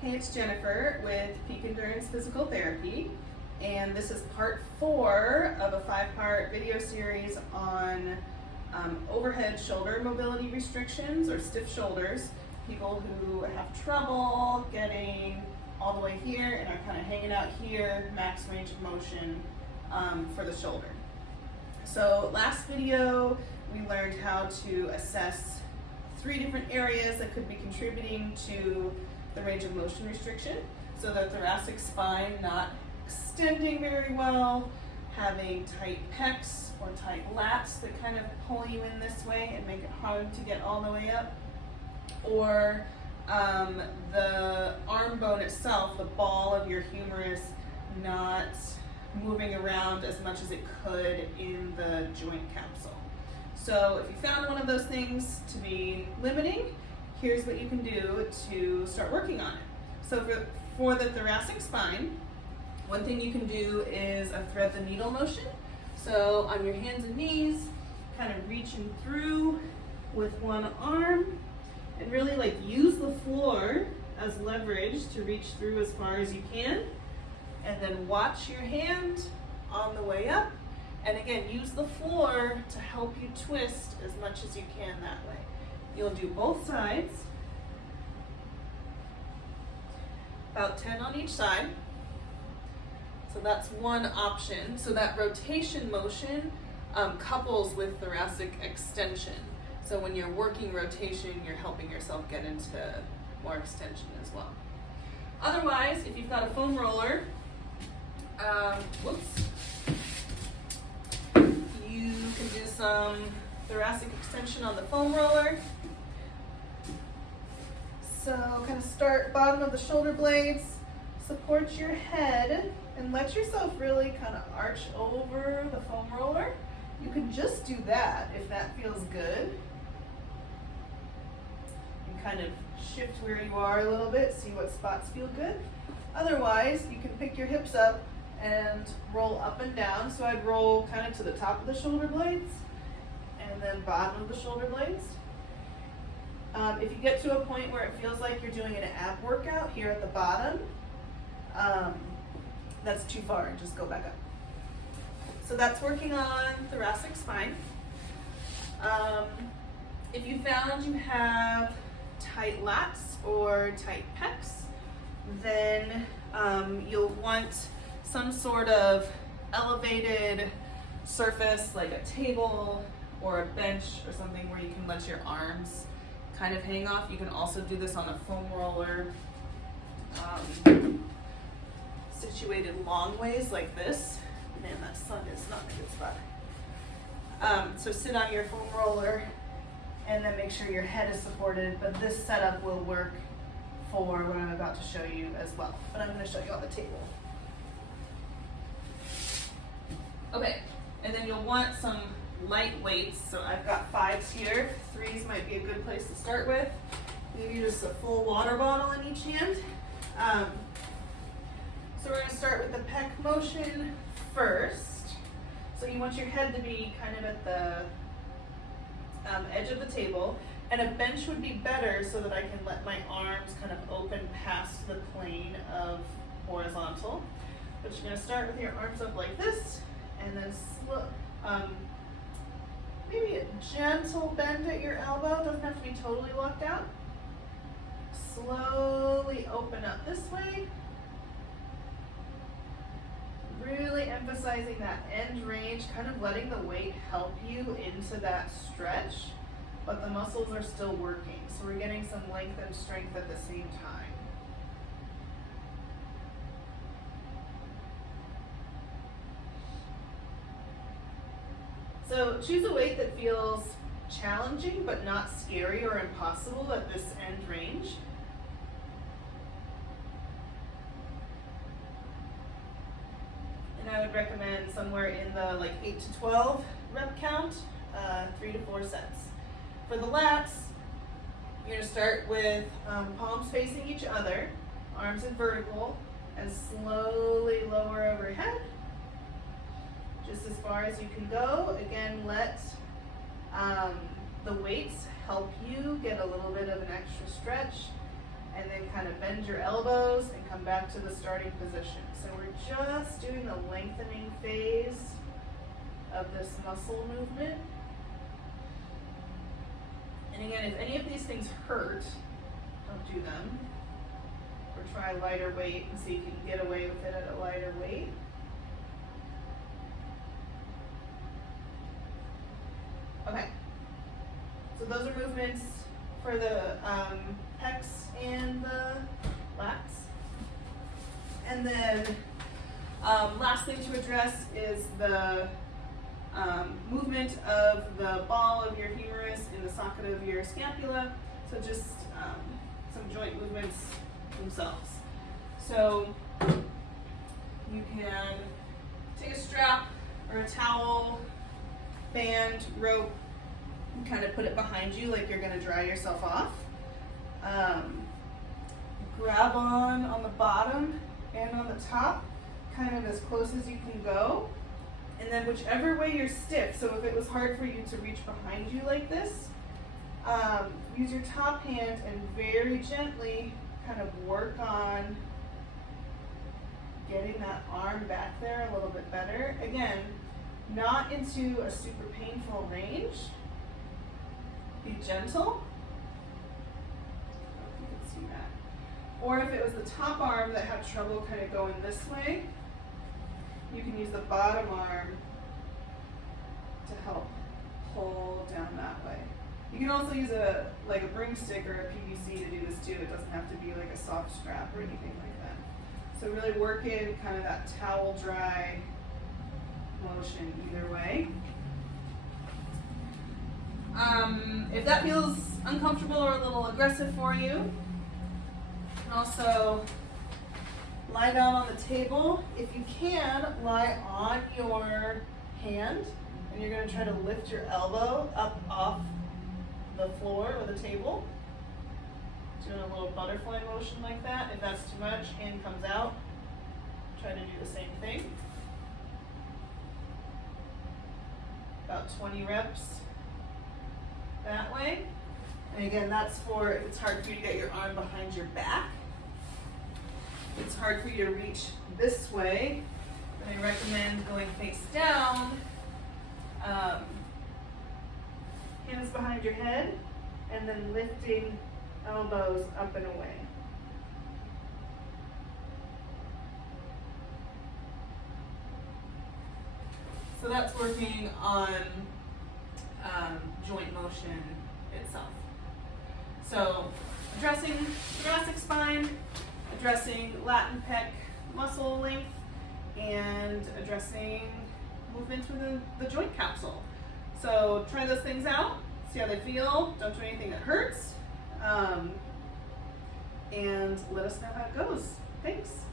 Hey, it's Jennifer with Peak Endurance Physical Therapy, and this is part 4 of a 5-part video series on overhead shoulder mobility restrictions or stiff shoulders. People who have trouble getting all the way here and are kind of hanging out here, max range of motion for the shoulder. So last video we learned how to assess 3 different areas that could be contributing to the range of motion restriction. So the thoracic spine not extending very well, having tight pecs or tight lats that kind of pull you in this way and make it hard to get all the way up, or the arm bone itself, the ball of your humerus, not moving around as much as it could in the joint capsule. So if you found one of those things to be limiting, here's what you can do to start working on it. So for the thoracic spine, one thing you can do is a thread the needle motion. So on your hands and knees, kind of reaching through with one arm and really like use the floor as leverage to reach through as far as you can. And then watch your hand on the way up. And again, use the floor to help you twist as much as you can that way. You'll do both sides, about 10 on each side. So that's one option. So that rotation motion couples with thoracic extension. So when you're working rotation, you're helping yourself get into more extension as well. Otherwise, if you've got a foam roller, you can do some thoracic extension on the foam roller. So kind of start bottom of the shoulder blades, support your head, and let yourself really kind of arch over the foam roller. You can just do that if that feels good. And kind of shift where you are a little bit, see what spots feel good. Otherwise, you can pick your hips up and roll up and down. So I'd roll kind of to the top of the shoulder blades and then bottom of the shoulder blades. If you get to a point where it feels like you're doing an ab workout here at the bottom, that's too far and just go back up. So that's working on thoracic spine. If you found you have tight lats or tight pecs, then you'll want some sort of elevated surface like a table or a bench or something where you can let your arms kind of hang off. You can also do this on a foam roller situated long ways like this. Man, that sun is not a good spot. So sit on your foam roller and then make sure your head is supported, but this setup will work for what I'm about to show you as well. But I'm going to show you on the table. Okay, and then you'll want some light weights. So I've got 5s here. 3s might be a good place to start with. Maybe just a full water bottle in each hand. So we're going to start with the pec motion first. So you want your head to be kind of at the edge of the table. And a bench would be better so that I can let my arms kind of open past the plane of horizontal. But you're going to start with your arms up like this, and then maybe a gentle bend at your elbow. Doesn't have to be totally locked out. Slowly open up this way. Really emphasizing that end range, kind of letting the weight help you into that stretch, but the muscles are still working. So we're getting some length and strength at the same time. So choose a weight that feels challenging but not scary or impossible at this end range. And I would recommend somewhere in the like 8 to 12 rep count, 3 to 4 sets. For the lats, you're going to start with palms facing each other, arms in vertical, and slowly lower overhead, just as far as you can go. Again, let the weights help you get a little bit of an extra stretch, and then kind of bend your elbows and come back to the starting position. So we're just doing the lengthening phase of this muscle movement. And again, if any of these things hurt, don't do them. Or try lighter weight and see if you can get away with it at a lighter weight. Okay, so those are movements for the pecs and the lats. And then last thing to address is the movement of the ball of your humerus in the socket of your scapula. So just some joint movements themselves. So you can take a strap or a towel, band, rope, and kind of put it behind you like you're going to dry yourself off. Grab on the bottom and on the top, kind of as close as you can go. And then whichever way you're stiff, so if it was hard for you to reach behind you like this, use your top hand and very gently kind of work on getting that arm back there a little bit better. Again, not into a super painful range. Be gentle. I don't think you can see that. Or if it was the top arm that had trouble kind of going this way, you can use the bottom arm to help pull down that way. You can also use a broomstick or a PVC to do this too. It doesn't have to be like a soft strap or anything like that. So really work in kind of that towel dry motion either way. If that feels uncomfortable or a little aggressive for you, you can also lie down on the table. If you can, lie on your hand, and you're going to try to lift your elbow up off the floor or the table. Doing a little butterfly motion like that. If that's too much, hand comes out. Try to do the same thing. About 20 reps that way. And again, that's for if it's hard for you to get your arm behind your back. If it's hard for you to reach this way, then I recommend going face down, hands behind your head, and then lifting elbows up and away. So that's working on joint motion itself. So addressing thoracic spine, addressing lat and pec muscle length, and addressing movements within the joint capsule. So try those things out, see how they feel, don't do anything that hurts, and let us know how it goes. Thanks.